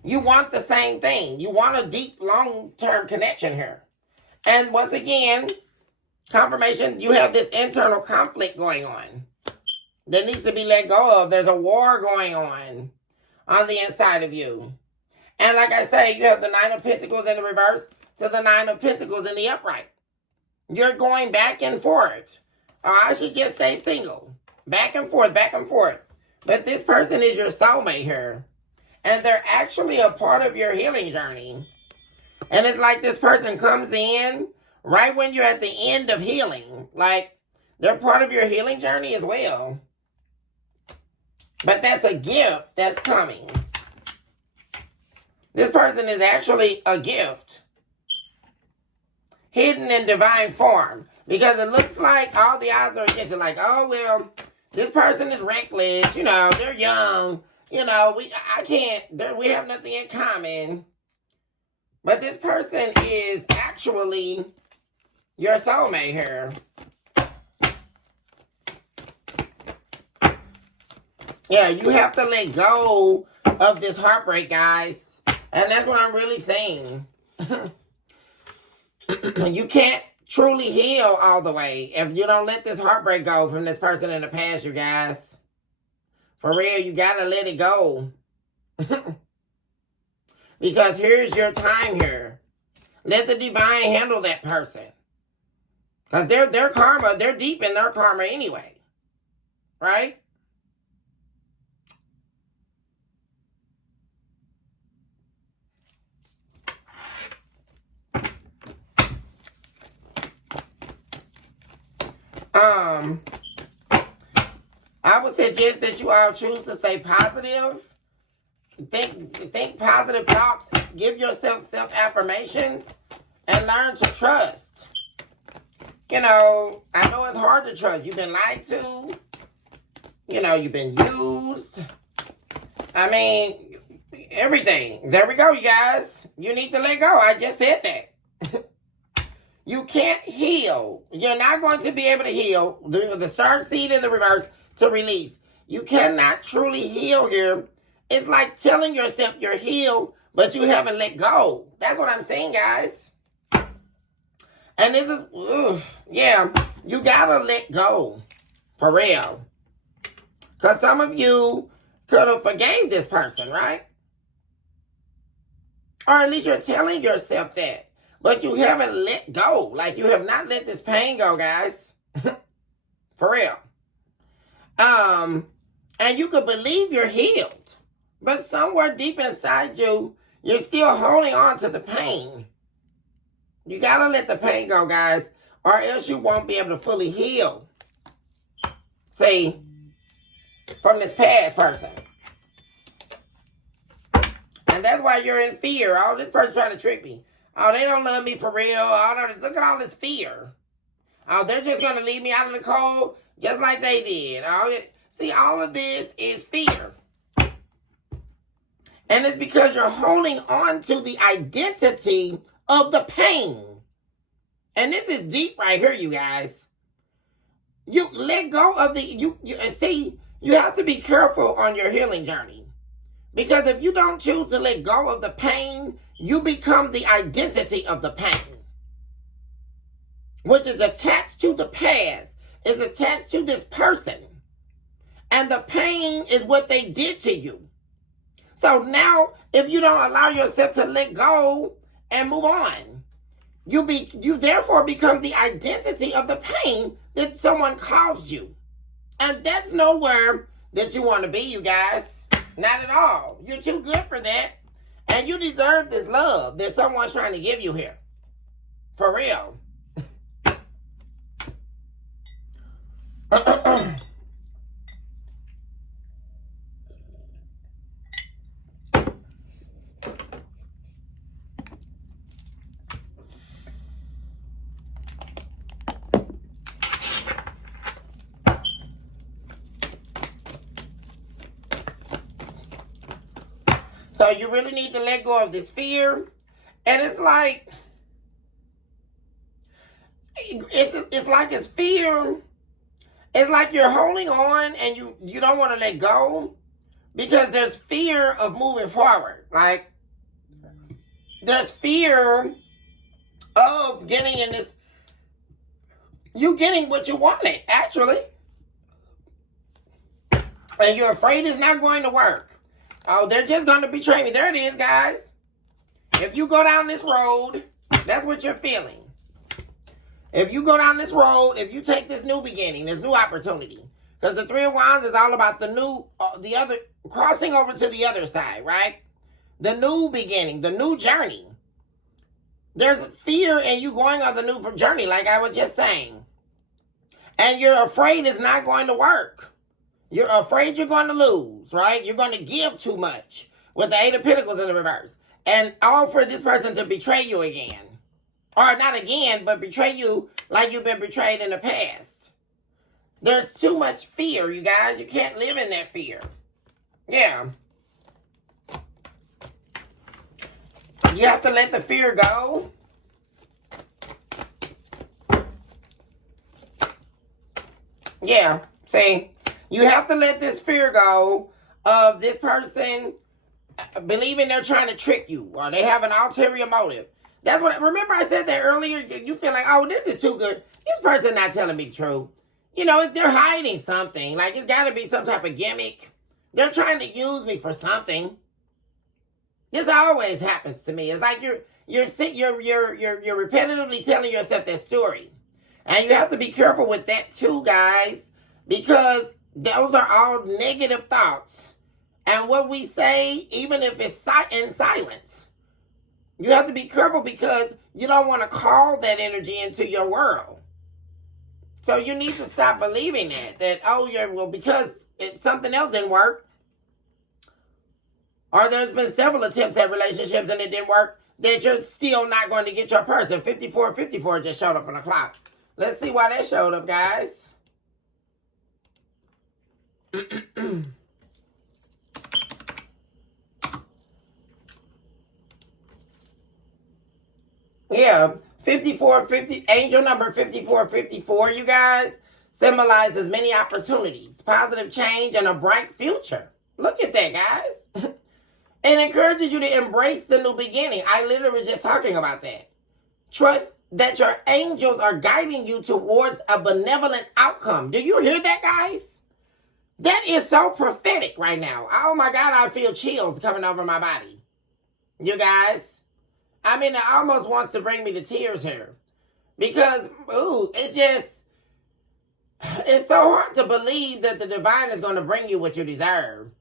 You want the same thing. You want a deep, long-term connection here. And once again, confirmation, you have this internal conflict going on that needs to be let go of. There's a war going on the inside of you. And like I say, you have the 9 of Pentacles in the reverse to the 9 of Pentacles in the upright. You're going back and forth. Or I should just stay single. Back and forth, back and forth. But this person is your soulmate here. And they're actually a part of your healing journey. And it's like this person comes in right when you're at the end of healing. Like, they're part of your healing journey as well. But that's a gift that's coming. This person is actually a gift. Hidden in divine form. Because it looks like all the odds are against it. Like, oh, well, this person is reckless. You know, they're young. You know, we have nothing in common. But this person is actually your soulmate here. Yeah, you have to let go of this heartbreak, guys. And that's what I'm really saying. You can't truly heal all the way if you don't let this heartbreak go from this person in the past, you guys. For real, you gotta let it go. Because here's your time here. Let the divine handle that person. Because their karma, they're deep in their karma anyway. Right? I would suggest that you all choose to stay positive. Think positive thoughts. Give yourself self-affirmations. And learn to trust. You know, I know it's hard to trust. You've been lied to. You know, you've been used. I mean, everything. There we go, you guys. You need to let go. I just said that. You can't heal. You're not going to be able to heal. The start seed in the reverse to release. You cannot truly heal here. It's like telling yourself you're healed, but you haven't let go. That's what I'm saying, guys. And this is, yeah, you gotta let go. For real. Because some of you could have forgave this person, right? Or at least you're telling yourself that. But you haven't let go. Like, you have not let this pain go, guys. For real. And you could believe you're healed. But somewhere deep inside you, you're still holding on to the pain. You gotta let the pain go, guys. Or else you won't be able to fully heal. See? From this past person. And that's why you're in fear. Oh, this person trying to trick me. Oh, they don't love me for real. Oh, look at all this fear. Oh, they're just going to leave me out in the cold just like they did. Oh, see, all of this is fear. And it's because you're holding on to the identity of the pain. And this is deep right here, you guys. You let go of the, and see, you have to be careful on your healing journey. Because if you don't choose to let go of the pain, you become the identity of the pain. Which is attached to the past, is attached to this person. And the pain is what they did to you. So now, if you don't allow yourself to let go and move on, you therefore become the identity of the pain that someone caused you. And that's nowhere that you want to be, you guys. Not at all. You're too good for that. And you deserve this love that someone's trying to give you here. For real. So you really need to let go of this fear. And it's like, it's fear. It's like you're holding on and you don't want to let go because there's fear of moving forward. Like, there's fear of getting in this, you getting what you wanted, actually. And you're afraid it's not going to work. Oh, they're just going to betray me. There it is, guys. If you go down this road, that's what you're feeling. If you go down this road, if you take this new beginning, this new opportunity, because the Three of Wands is all about the new, the other, crossing over to the other side, right? The new beginning, the new journey. There's fear in you going on the new journey, like I was just saying. And you're afraid it's not going to work. You're afraid you're going to lose, right? You're going to give too much with the Eight of Pentacles in the reverse. And all for this person to betray you again. Or not again, but betray you like you've been betrayed in the past. There's too much fear, you guys. You can't live in that fear. Yeah. You have to let the fear go. Yeah, see? You have to let this fear go of this person believing they're trying to trick you or they have an ulterior motive. That's what, remember I said that earlier? You feel like, oh, this is too good. This person not telling me the truth. You know, they're hiding something. Like, it's got to be some type of gimmick. They're trying to use me for something. This always happens to me. It's like you're repetitively telling yourself that story. And you have to be careful with that too, guys, because those are all negative thoughts. And what we say, even if it's in silence, you have to be careful because you don't want to call that energy into your world. So you need to stop believing that, because something else didn't work. Or there's been several attempts at relationships and it didn't work, that you're still not going to get your person. 5454 just showed up on the clock. Let's see why that showed up, guys. Yeah, 5450, angel number 5454, you guys, symbolizes many opportunities, positive change, and a bright future. Look at that, guys. It encourages you to embrace the new beginning. I literally was just talking about that. Trust that your angels are guiding you towards a benevolent outcome. Do you hear that, guys? That is so prophetic right now. Oh my God, I feel chills coming over my body. You guys, I mean, it almost wants to bring me to tears here. Because, it's so hard to believe that the divine is going to bring you what you deserve.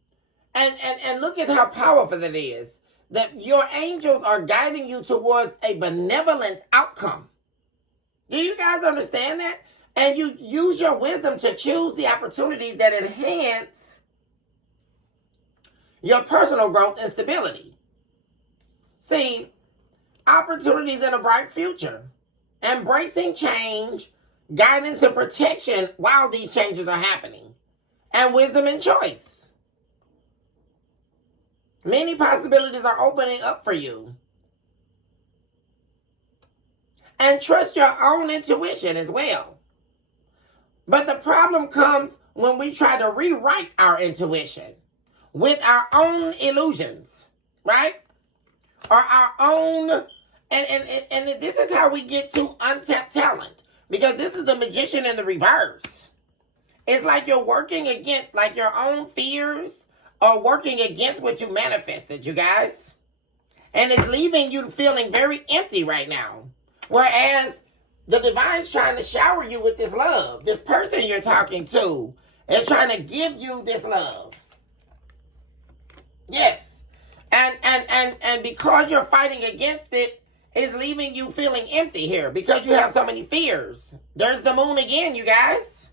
And look at how powerful it is. That your angels are guiding you towards a benevolent outcome. Do you guys understand that? And you use your wisdom to choose the opportunities that enhance your personal growth and stability. See, opportunities in a bright future, embracing change, guidance and protection while these changes are happening, and wisdom and choice. Many possibilities are opening up for you. And trust your own intuition as well. But the problem comes when we try to rewrite our intuition with our own illusions, right? Or our own, and this is how we get to untapped talent. Because this is the magician in the reverse. It's like you're working against like your own fears or working against what you manifested, you guys. And it's leaving you feeling very empty right now. Whereas the divine's trying to shower you with this love. This person you're talking to is trying to give you this love. Yes. And because you're fighting against it, it's leaving you feeling empty here because you have so many fears. There's the moon again, you guys.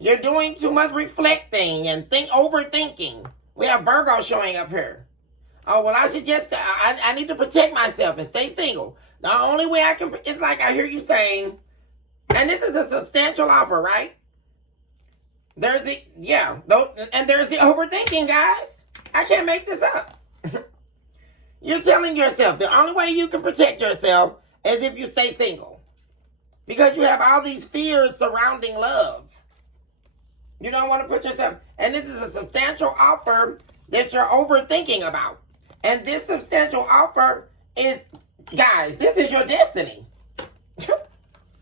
You're doing too much reflecting and overthinking. We have Virgo showing up here. Oh, well, I suggest I need to protect myself and stay single. The only way I can, it's like I hear you saying, and this is a substantial offer, right? There's the overthinking, guys. I can't make this up. You're telling yourself the only way you can protect yourself is if you stay single. Because you have all these fears surrounding love. You don't want to put yourself, and this is a substantial offer that you're overthinking about. And this substantial offer is, guys, this is your destiny.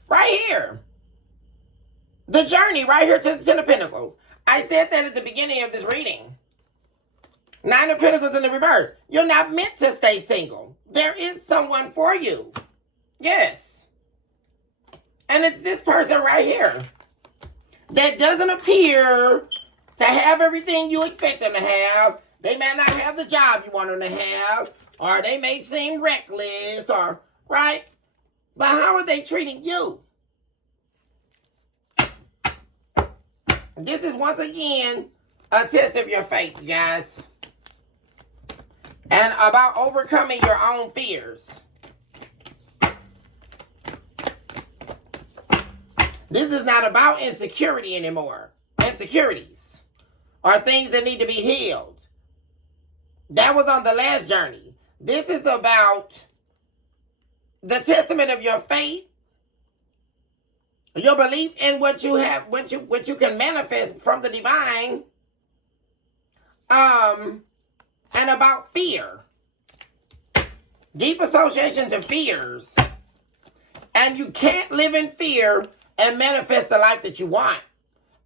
Right here. The journey right here to the Ten of Pentacles. I said that at the beginning of this reading. Nine of Pentacles in the reverse. You're not meant to stay single. There is someone for you. Yes. And it's this person right here that doesn't appear to have everything you expect them to have. They may not have the job you want them to have, or they may seem reckless, or, right? But how are they treating you? This is once again a test of your faith, you guys. And about overcoming your own fears. This is not about insecurity anymore. Insecurities are things that need to be healed. That was on the last journey. This is about the testament of your faith, your belief in what you have, what you can manifest from the divine, and about fear. Deep association to fears. And you can't live in fear and manifest the life that you want.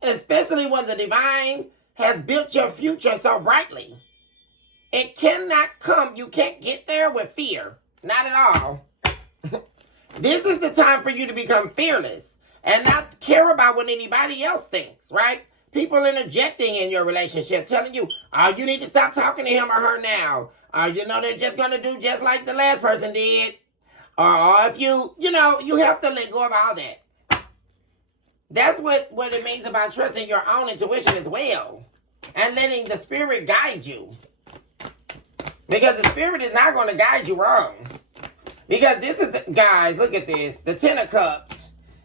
Especially when the divine has built your future so brightly. It cannot come. You can't get there with fear. Not at all. This is the time for you to become fearless and not care about what anybody else thinks, right? People interjecting in your relationship, telling you, oh, you need to stop talking to him or her now. Or, they're just going to do just like the last person did. Or if you have to let go of all that. That's what it means about trusting your own intuition as well. And letting the spirit guide you. Because the spirit is not going to guide you wrong. Because this is, guys, look at this. The Ten of Cups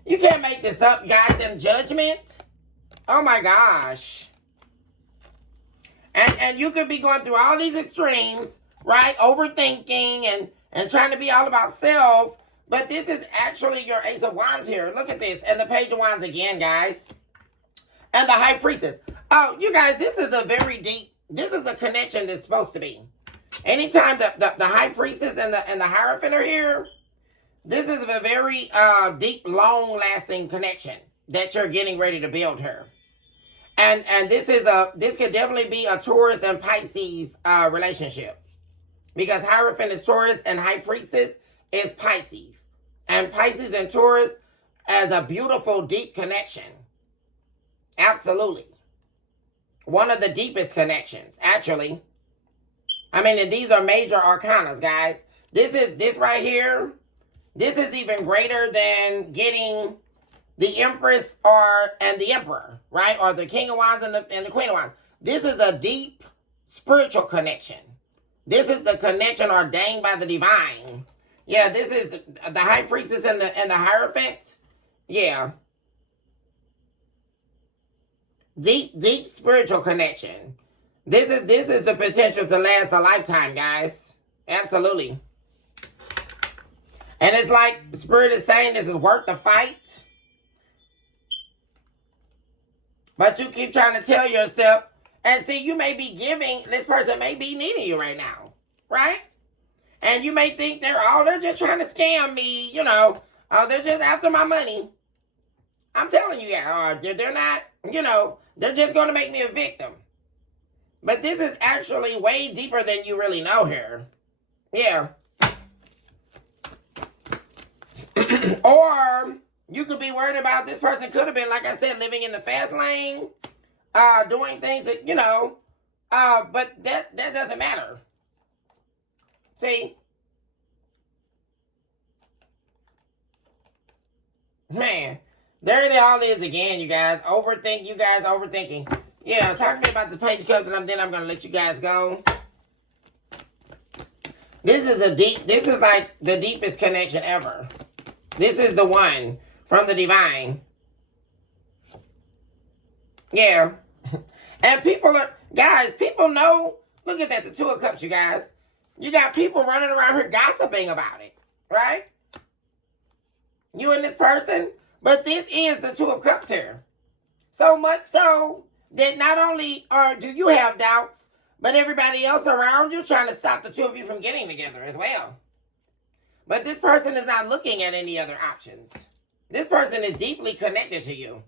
You can't make this up, guys, in judgment. Oh my gosh. And you could be going through all these extremes, right? Overthinking and trying to be all about self. But this is actually your Ace of Wands here. Look at this. And the Page of Wands again, guys. And the High Priestess. Oh, you guys, this is a very deep, this is a connection that's supposed to be. Anytime the High Priestess and the Hierophant are here, this is a very deep, long-lasting connection that you're getting ready to build here. And this could definitely be a Taurus and Pisces relationship. Because Hierophant is Taurus and High Priestess is Pisces. And Pisces and Taurus as a beautiful, deep connection. Absolutely. One of the deepest connections, actually. I mean, and these are major arcanas, guys. This right here, this is even greater than getting the Empress and the Emperor, right? Or the King of Wands and the Queen of Wands. This is a deep spiritual connection. This is the connection ordained by the divine. Yeah, this is the High Priestess and the Hierophant. Yeah. Deep spiritual connection. This is the potential to last a lifetime, guys. Absolutely. And it's like the Spirit is saying this is worth the fight. But you keep trying to tell yourself, and see, you may be this person may be needing you right now, right? And you may think they're just trying to scam me, they're just after my money. I'm telling you, they're not, they're just going to make me a victim. But this is actually way deeper than you really know here. Yeah. Or you could be worried about this person could have been, like I said, living in the fast lane, doing things that, but that doesn't matter. See? Man, there it all is again, you guys. Overthinking. Yeah, talk to me about the Page of Cups, and then I'm going to let you guys go. This is like the deepest connection ever. This is the one from the divine. Yeah. And people know, look at that, the Two of Cups, you guys. You got people running around here gossiping about it, right? You and this person, but this is the Two of Cups here. So much so that not only do you have doubts, but everybody else around you trying to stop the two of you from getting together as well. But this person is not looking at any other options. This person is deeply connected to you.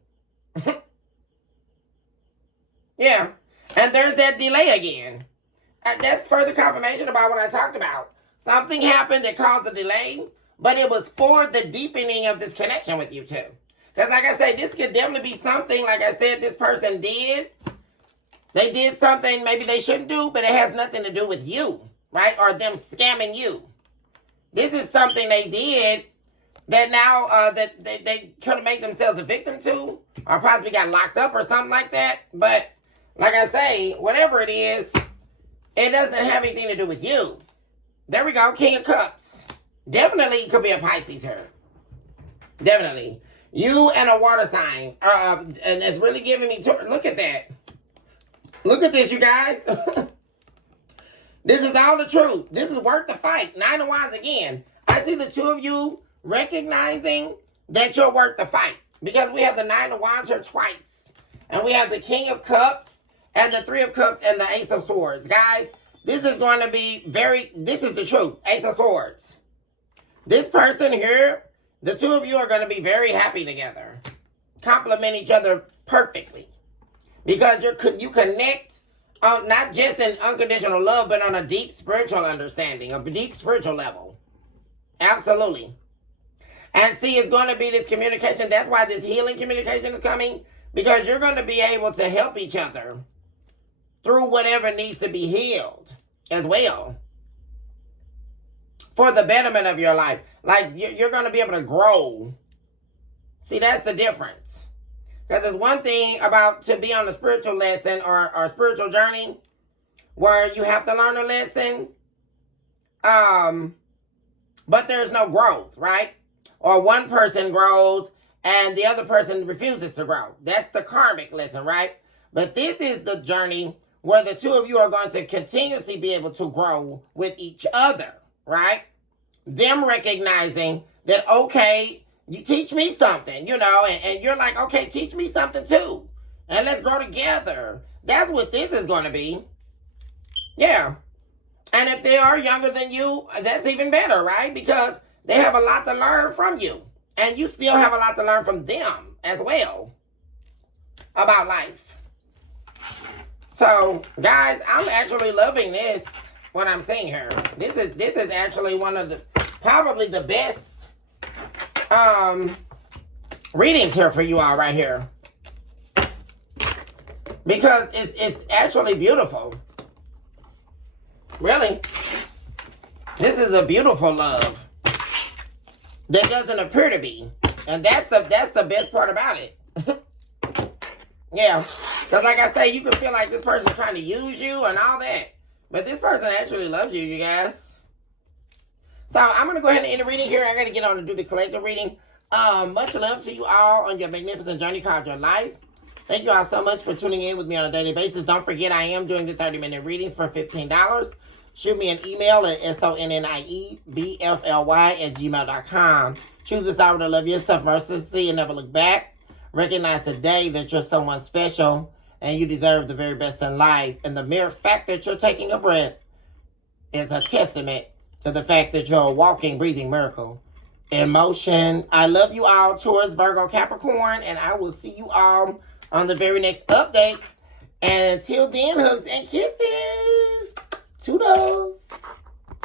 Yeah. And there's that delay again. That's further confirmation about what I talked about. Something happened that caused a delay, but it was for the deepening of this connection with you too. Because like I said, this could definitely be something, like I said, this person did. They did something maybe they shouldn't do, but it has nothing to do with you, right? Or them scamming you. This is something they did that now that they could have made themselves a victim to, or possibly got locked up or something like that. But like I say, whatever it is, it doesn't have anything to do with you. There we go, King of Cups. Definitely it could be a Pisces here. Definitely. You and a water sign. And it's really giving me... Look at that. Look at this, you guys. This is all the truth. This is worth the fight. Nine of Wands again. I see the two of you recognizing that you're worth the fight. Because we have the Nine of Wands here twice. And we have the King of Cups and the Three of Cups and the Ace of Swords. Guys, this is going to be this is the truth. Ace of Swords. This person here, the two of you are going to be very happy together. Complement each other perfectly. Because you connect not just in unconditional love, but on a deep spiritual understanding, a deep spiritual level. Absolutely. And see, it's going to be this communication. That's why this healing communication is coming. Because you're going to be able to help each other through whatever needs to be healed as well. For the betterment of your life. Like, you're going to be able to grow. See, that's the difference. Because there's one thing about to be on a spiritual lesson or a spiritual journey where you have to learn a lesson, but there's no growth, right? Or one person grows and the other person refuses to grow. That's the karmic lesson, right? But this is the journey where the two of you are going to continuously be able to grow with each other, right? Them recognizing that, okay, you teach me something, and you're like, okay, teach me something too. And let's grow together. That's what this is going to be. Yeah. And if they are younger than you, that's even better, right? Because they have a lot to learn from you. And you still have a lot to learn from them as well about life. So, guys, I'm actually loving this, what I'm seeing here. This is actually one of the, probably the best readings here for you all right here. Because it's actually beautiful. Really. This is a beautiful love that doesn't appear to be. And that's the best part about it. Yeah. Because like I say, you can feel like this person's trying to use you and all that. But this person actually loves you, you guys. So I'm going to go ahead and end the reading here. I got to get on to do the collective reading. Much love to you all on your magnificent journey called your life. Thank you all so much for tuning in with me on a daily basis. Don't forget, I am doing the 30-minute readings for $15. Shoot me an email at soniebfly@gmail.com. Choose this hour to love yourself mercilessly and never look back. Recognize today that you're someone special and you deserve the very best in life. And the mere fact that you're taking a breath is a testament to the fact that you're a walking, breathing miracle. Emotion. I love you all, Taurus, Virgo, Capricorn, and I will see you all on the very next update. And until then, hugs and kisses. Toodles.